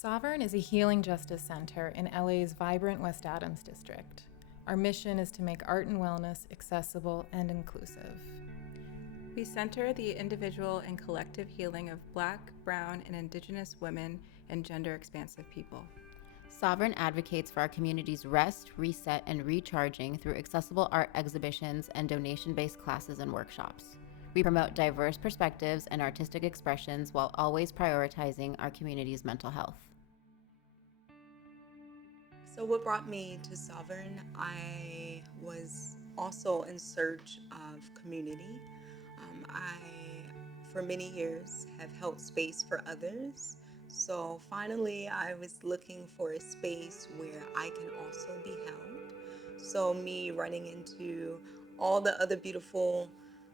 Sovern is a healing justice center in LA's vibrant West Adams district. Our mission is to make art and wellness accessible and inclusive. We center the individual and collective healing of Black, Brown, and Indigenous women and gender-expansive people. Sovern advocates for our community's rest, reset, and recharging through accessible art exhibitions and donation-based classes and workshops. We promote diverse perspectives and artistic expressions while always prioritizing our community's mental health. So what brought me to Sovern, I was also in search of community. For many years, have held space for others. So finally, I was looking for a space where I can also be held. So me running into all the other beautiful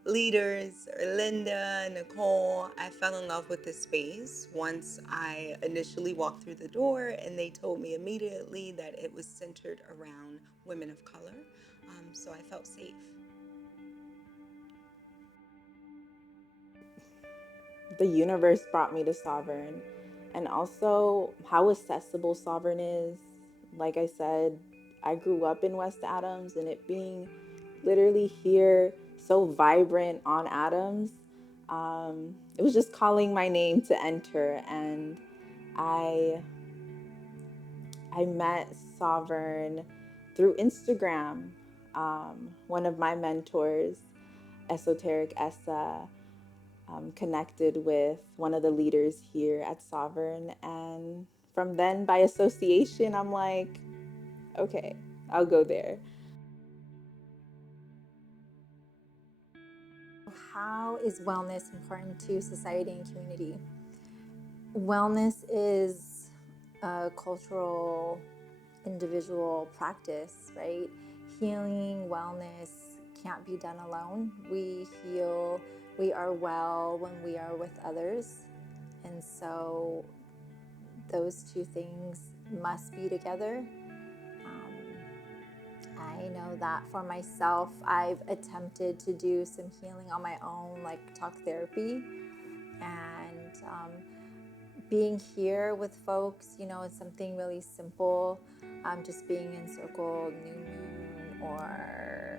leaders, Linda, Nicole, I fell in love with this space once I initially walked through the door, and they told me immediately that it was centered around women of color. So I felt safe. The universe brought me to Sovern, and also how accessible Sovern is. Like I said, I grew up in West Adams, and it being literally here, so vibrant on Adams, it was just calling my name to enter. And I met Sovern through Instagram. One of my mentors, Esoteric Essa, connected with one of the leaders here at Sovern. And from then, by association, I'm like, okay, I'll go there. How is wellness important to society and community? Wellness is a cultural, individual practice, right? Healing, wellness can't be done alone. We heal, we are well when we are with others. And so those two things must be together. I know that for myself, I've attempted to do some healing on my own, like talk therapy. And being here with folks, it's something really simple. Just being in circle, new moon, or,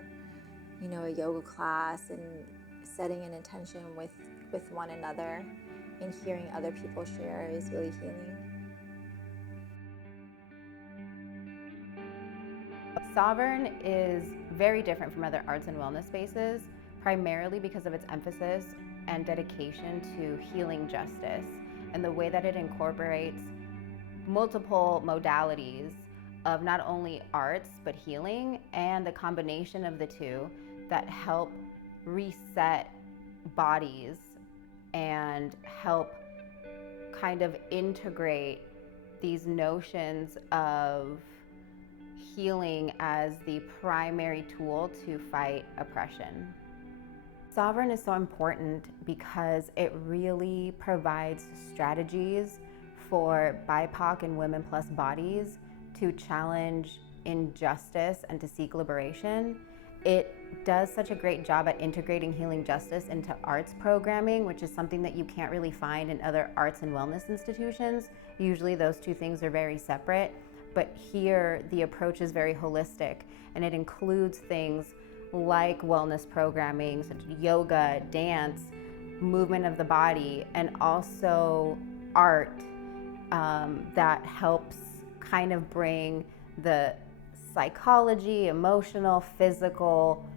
a yoga class, and setting an intention with one another and hearing other people share is really healing. Sovern is very different from other arts and wellness spaces, primarily because of its emphasis and dedication to healing justice and the way that it incorporates multiple modalities of not only arts but healing, and the combination of the two that help reset bodies and help kind of integrate these notions of healing as the primary tool to fight oppression. Sovern is so important because it really provides strategies for BIPOC and women plus bodies to challenge injustice and to seek liberation. It does such a great job at integrating healing justice into arts programming, which is something that you can't really find in other arts and wellness institutions. Usually those two things are very separate. But here, the approach is very holistic, and it includes things like wellness programming, such as yoga, dance, movement of the body, and also art that helps kind of bring the psychology, emotional, physical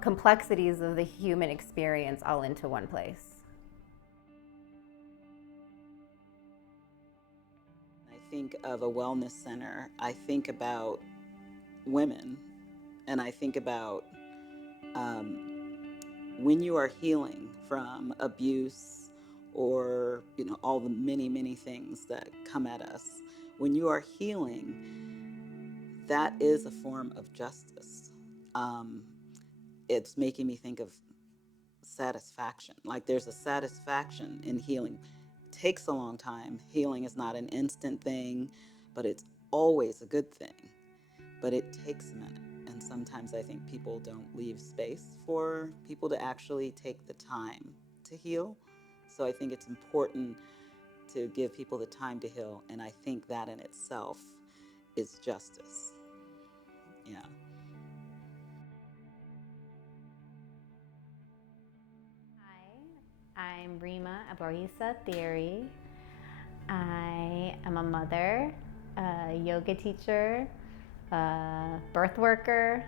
complexities of the human experience all into one place. Think of a wellness center, I think about women, and I think about when you are healing from abuse or all the many things that come at us. When you are healing, that is a form of justice. It's making me think of satisfaction. Like there's a satisfaction in healing. Takes a long time. Healing is not an instant thing, but it's always a good thing. But it takes a minute. And sometimes I think people don't leave space for people to actually take the time to heal. So I think it's important to give people the time to heal. And I think that in itself is justice. Yeah. Hi, I'm Rima Aborisa Theory. I am a mother, a yoga teacher, a birth worker,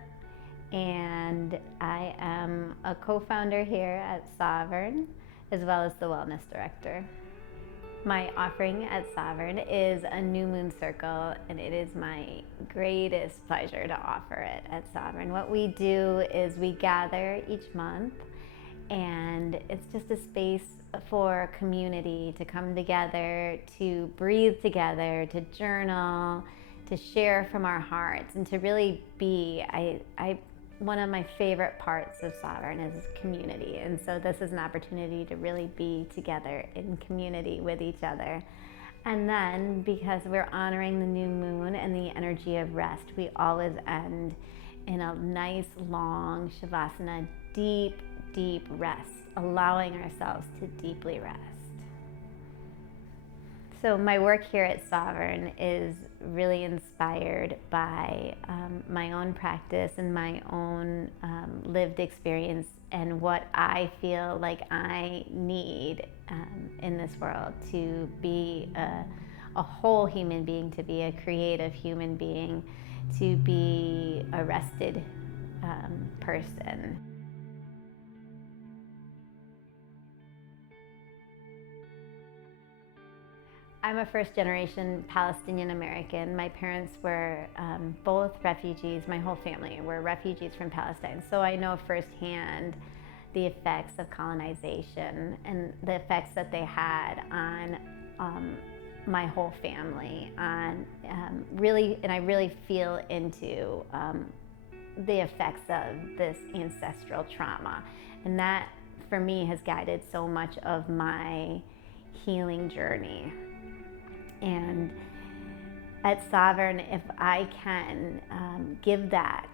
and I am a co-founder here at Sovern, as well as the wellness director. My offering at Sovern is a new moon circle, and it is my greatest pleasure to offer it at Sovern. What we do is we gather each month, and it's just a space for community to come together, to breathe together, to journal, to share from our hearts, and to really be, one of my favorite parts of Sovern is community. And so this is an opportunity to really be together in community with each other. And then, because we're honoring the new moon and the energy of rest, we always end in a nice, long Shavasana, deep, deep rest, allowing ourselves to deeply rest. So my work here at Sovern is really inspired by my own practice and my own lived experience and what I feel like I need in this world to be a whole human being, to be a creative human being, to be a rested person. I'm a first-generation Palestinian American. My parents were both refugees. My whole family were refugees from Palestine. So I know firsthand the effects of colonization and the effects that they had on my whole family. On and I really feel into the effects of this ancestral trauma, and that, for me, has guided so much of my healing journey. And at Sovern, if I can give that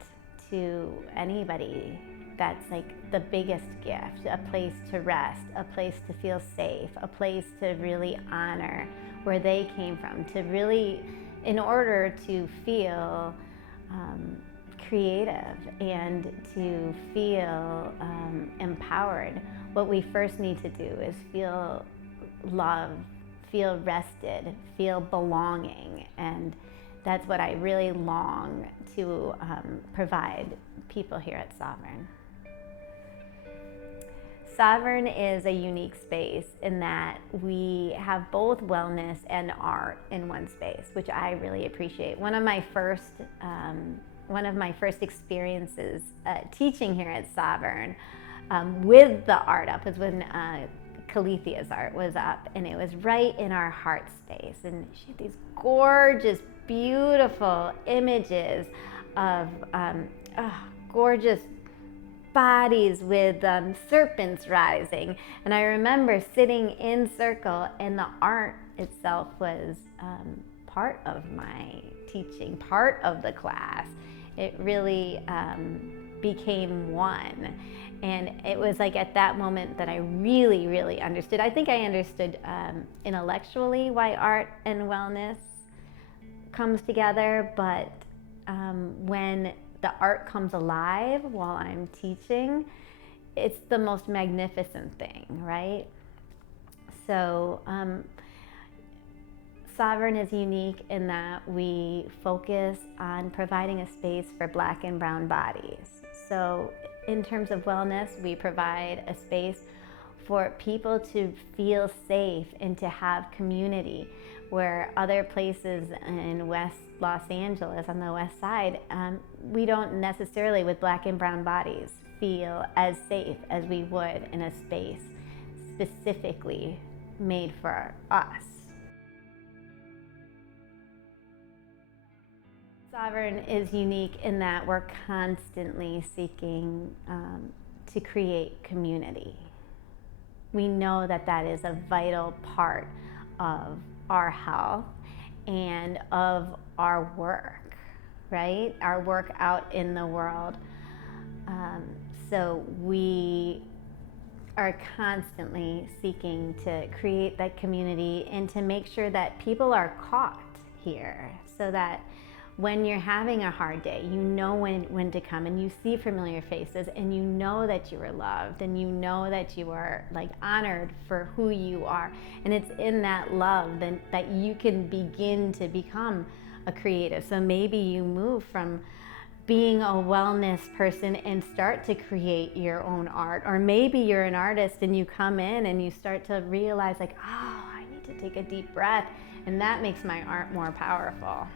to anybody, that's like the biggest gift, a place to rest, a place to feel safe, a place to really honor where they came from, to really, in order to feel creative and to feel empowered, what we first need to do is feel love, feel rested, feel belonging, and that's what I really long to provide people here at Sovern. Sovern is a unique space in that we have both wellness and art in one space, which I really appreciate. One of my first experiences teaching here at Sovern with the art up was when Calithia's art was up, and it was right in our heart space, and she had these gorgeous, beautiful images of gorgeous bodies with serpents rising. And I remember sitting in circle, and the art itself was part of my teaching, part of the class. It really became one. And it was like at that moment that I really, really understood. I think I understood intellectually why art and wellness comes together, but when the art comes alive while I'm teaching, it's the most magnificent thing, right? So Sovern is unique in that we focus on providing a space for Black and brown bodies. So in terms of wellness, we provide a space for people to feel safe and to have community, where other places in West Los Angeles, on the west side, we don't necessarily, with Black and brown bodies, feel as safe as we would in a space specifically made for us. Sovern is unique in that we're constantly seeking to create community. We know that that is a vital part of our health and of our work, right? Our work out in the world. So we are constantly seeking to create that community and to make sure that people are caught here, so that when you're having a hard day, you know when to come, and you see familiar faces, and you know that you are loved, and you know that you are like honored for who you are. And it's in that love that you can begin to become a creative. So maybe you move from being a wellness person and start to create your own art. Or maybe you're an artist and you come in and you start to realize like, oh, I need to take a deep breath, and that makes my art more powerful.